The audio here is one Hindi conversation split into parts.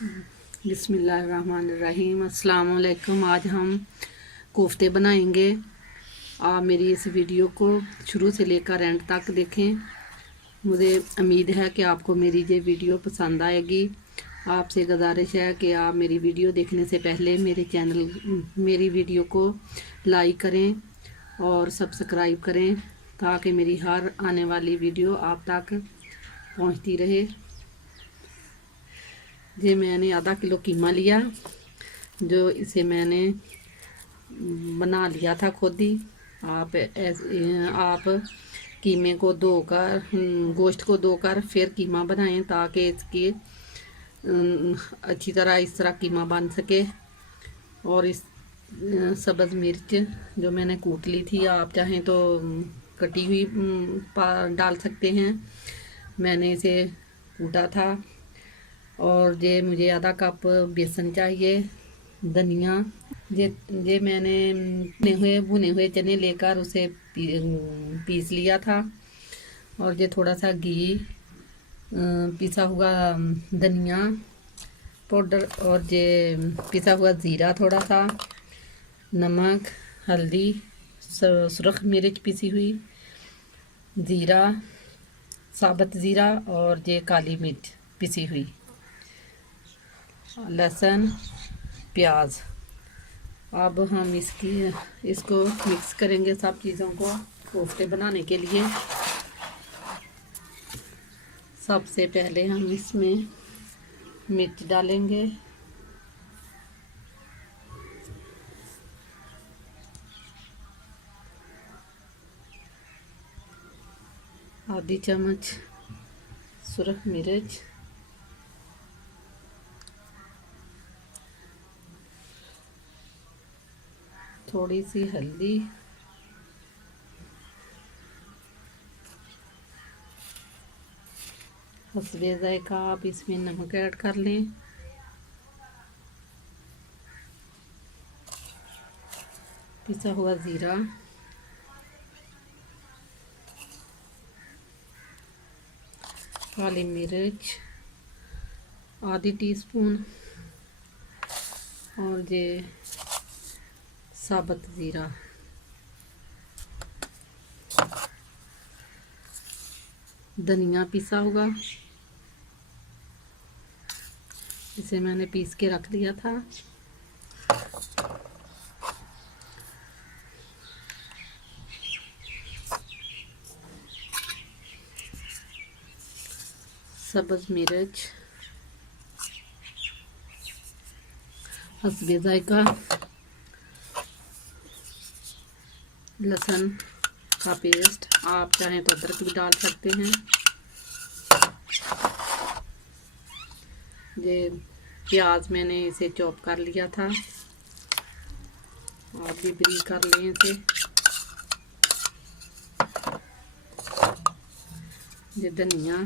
बिस्मिल्लाहिर्रहमानिर्रहीम। अस्सलाम वालेकुम। आज हम कोफ्ते बनाएंगे। आप मेरी इस वीडियो को शुरू से लेकर एंड तक देखें। मुझे उम्मीद है कि आपको मेरी ये वीडियो पसंद आएगी। आपसे गुजारिश है कि आप मेरी वीडियो देखने से पहले मेरी वीडियो को लाइक करें और सब्सक्राइब करें, ताकि मेरी हर आने वाली वीडियो आप तक पहुंचती रहे। ये मैंने आधा किलो कीमा लिया, जो इसे मैंने बना लिया था खुद ही। आप कीमे को धोकर, गोश्त को धोकर फिर कीमा बनाएं, ताकि इसकी अच्छी तरह इस तरह कीमा बन सके। और इस सब्ज़ मिर्च जो मैंने कूट ली थी, आप चाहें तो कटी हुई डाल सकते हैं। मैंने इसे कूटा था। और ये मुझे आधा कप बेसन चाहिए। धनिया, ये मैंने भुने हुए चने लेकर उसे पीस लिया था। और ये थोड़ा सा घी, पिसा हुआ धनिया पाउडर, और ये पिसा हुआ ज़ीरा, थोड़ा सा नमक, हल्दी, सुरख मिर्च पिसी हुई, ज़ीरा, साबुत ज़ीरा, और ये काली मिर्च पिसी हुई, लहसुन, प्याज। अब हम इसको मिक्स करेंगे सब चीज़ों को कोफ्ते बनाने के लिए। सबसे पहले हम इसमें मिर्च डालेंगे, आधी चम्मच सुरख मिर्च, थोड़ी सी हल्दी, हस्बे ज़ायका आप इसमें नमक ऐड कर लें। पिसा हुआ ज़ीरा, काली मिर्च आधी टीस्पून, और ये साबुत ज़ीरा, धनिया पिसा हुआ, इसे मैंने पीस के रख दिया था। सब्ज़ मिर्च, हस्बे ज़ायका, लहसुन का पेस्ट, आप चाहें तो अदरक भी डाल सकते हैं। ये प्याज मैंने इसे चॉप कर लिया था, आप भी ब्रीक कर लें इसे। ये धनिया,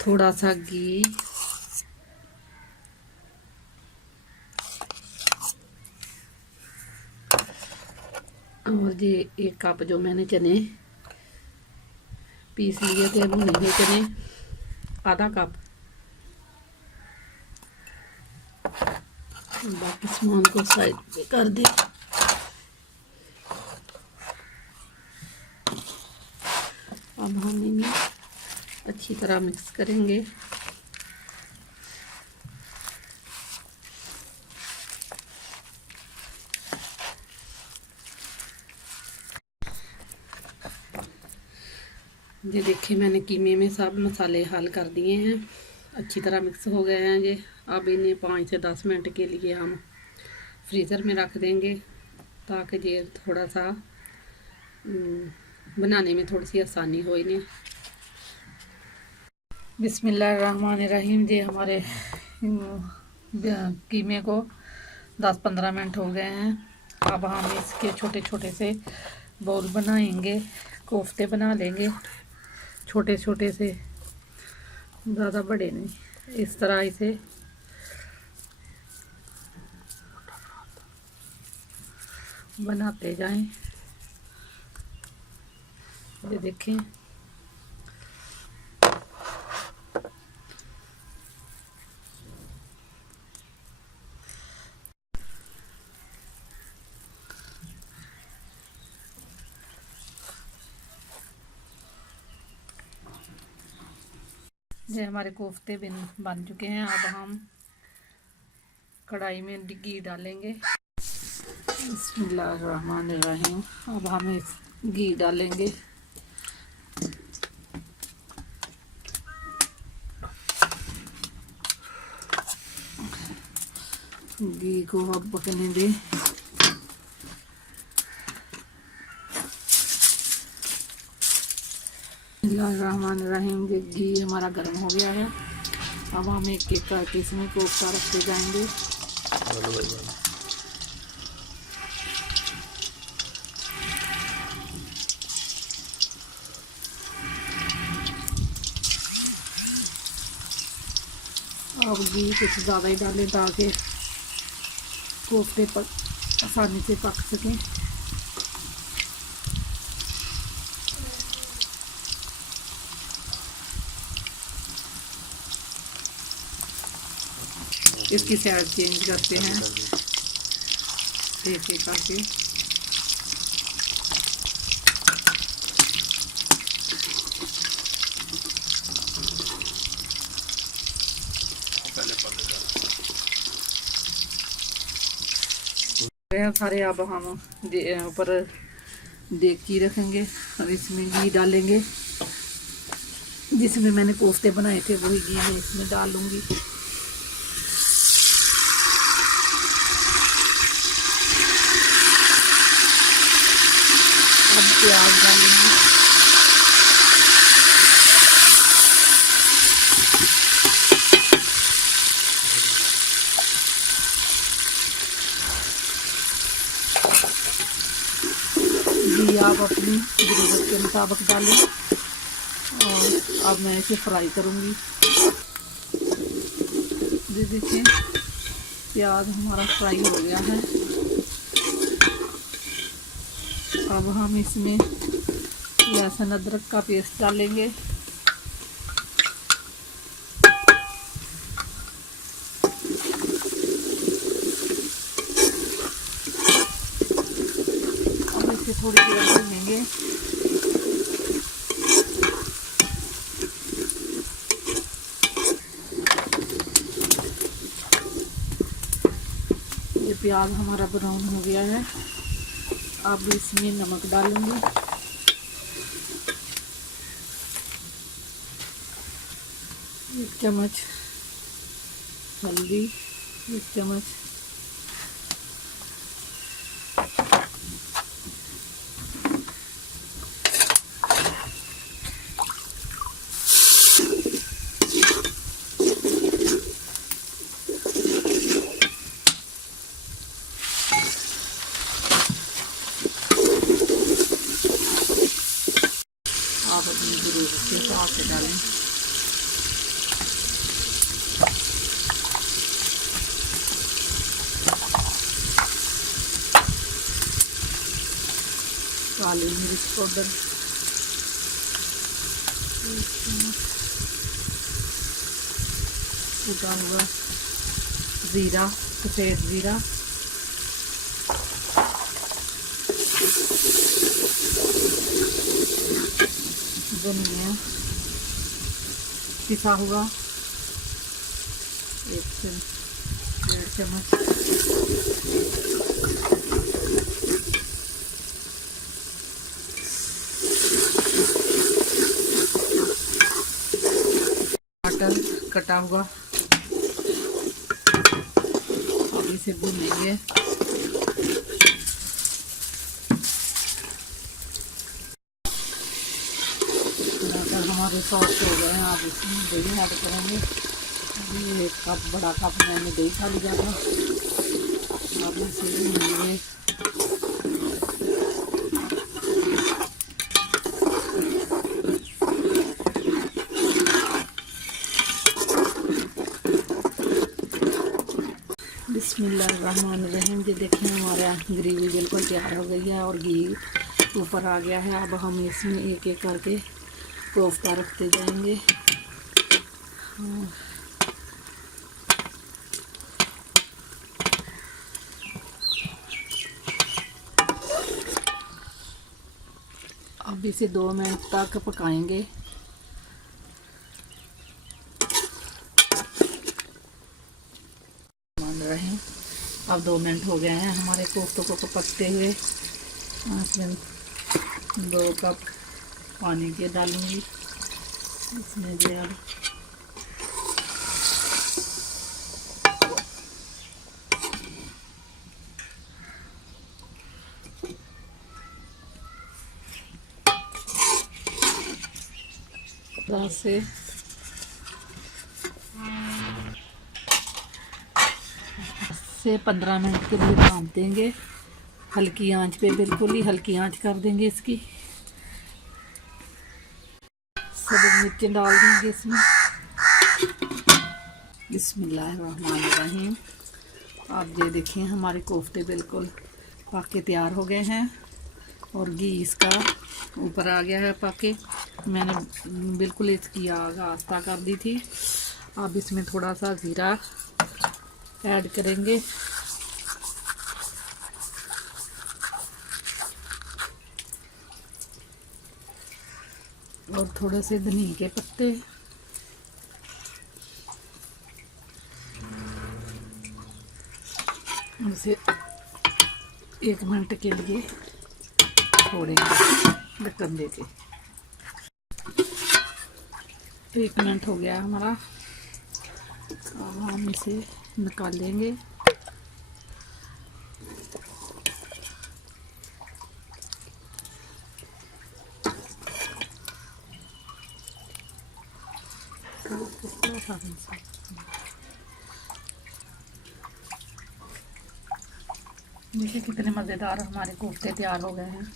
थोड़ा सा घी, और ये 1 कप जो मैंने चने पीस लिए थे, भुने हुए चने, आधा कप। बाकी सामान को साइड पे कर दे। अब हम इन्हें अच्छी तरह मिक्स करेंगे। ये देखिए, मैंने कीमे में सब मसाले हल कर दिए हैं, अच्छी तरह मिक्स हो गए हैं ये। अब इन्हें 5 से 10 मिनट के लिए हम फ्रीज़र में रख देंगे, ताकि ये थोड़ा सा बनाने में थोड़ी सी आसानी हो इन्हें। बिस्मिल्लाहिर्रहमानिर्रहीम। ये हमारे कीमे को 10-15 मिनट हो गए हैं। अब हम इसके छोटे छोटे से बॉल बनाएंगे, कोफ्ते बना लेंगे, छोटे छोटे से, ज़्यादा बड़े नहीं। इस तरह इसे बनाते जाएं। ये देखें, ये हमारे कोफ्ते बन चुके हैं। अब हम कढ़ाई में घी डालेंगे। बिस्मिल्लाहिर्रहमानिर्रहीम। अब हम इस घी डालेंगे। घी को अब पकने दें। बिस्मिल्लाहिर्रहमानिर्रहीम। ये घी हमारा गर्म हो गया है। अब हम एक एक करके इसमें कोफ्ता रखते जाएंगे। अब घी कुछ ज़्यादा ही डालें ताकि कोफ्ते पर आसानी से पक सकें। इसकी साइड चेंज करते हैं एक एक करके। सारे अब हम ऊपर देगची रखेंगे और इसमें घी डालेंगे। जिसमें मैंने कोफ्ते बनाए थे वही घी मैं इसमें डालूंगी। अब प्याज डालेंगे। घी आप अपनी ज़रूरत के मुताबिक डालें और अब मैं इसे फ्राई करूंगी। ये देखिए, प्याज हमारा फ्राई हो गया है। अब हम इसमें लहसुन अदरक का पेस्ट डालेंगे। अब इसे थोड़ी देर भूनेंगे। ये प्याज हमारा ब्राउन हो गया है। अब इसमें नमक डालूंगी। एक चम्मच हल्दी, एक चम्मच आप अपनी ज़रूरत के हिसाब से डालें। काली मिर्च पाउडर, कूटा हुआ ज़ीरा, सफ़ेद ज़ीरा, धनिया पिसा हुआ 1-1.5 चम्मच, टमाटर कटा हुआ। अब इसे भूनेंगे। हमारे सॉस हो गए हैं। आप इसमें दही ऐड करेंगे। ये 1 कप बड़ा कप मैंने दही खा लिया था। अब इसे भूनेंगे। बिस्मिल्लाहिर्रहमानिर्रहीम। ये देखिए, हमारा ग्रेवी बिल्कुल तैयार हो गई है और घी ऊपर आ गया है। अब हम इसमें एक एक करके कोफ्ता रखते जाएंगे। अब इसे 2 मिनट तक पकाएंगे। मान रहे हैं अब 2 मिनट हो गए हैं हमारे कोफ्तों को पकते हुए। इसमें 2 कप पानी के डालूंगी इसमें जो अब से 15 मिनट के लिए ढाँप देंगे। हल्की आंच पे, बिल्कुल ही हल्की आंच कर देंगे इसकी। सब्ज़ मिर्चें डाल देंगे इसमें। बिस्मिल्लाहिर्रहमानिर्रहीम। आप ये देखें हमारे कोफ्ते बिल्कुल पक के तैयार हो गए हैं और घी इसका ऊपर आ गया है पक के। मैंने बिल्कुल इसकी आग आस्ता कर दी थी। अब इसमें थोड़ा सा ज़ीरा ऐड करेंगे। और थोड़े से धनिया के पत्ते। उसे 1 मिनट के लिए छोड़ेंगे ढक्कन दे के। 1 मिनट हो गया हमारा। अब हम इसे निकाल लेंगे। देखिए कितने मज़ेदार हमारे कोफ्ते तैयार हो गए हैं।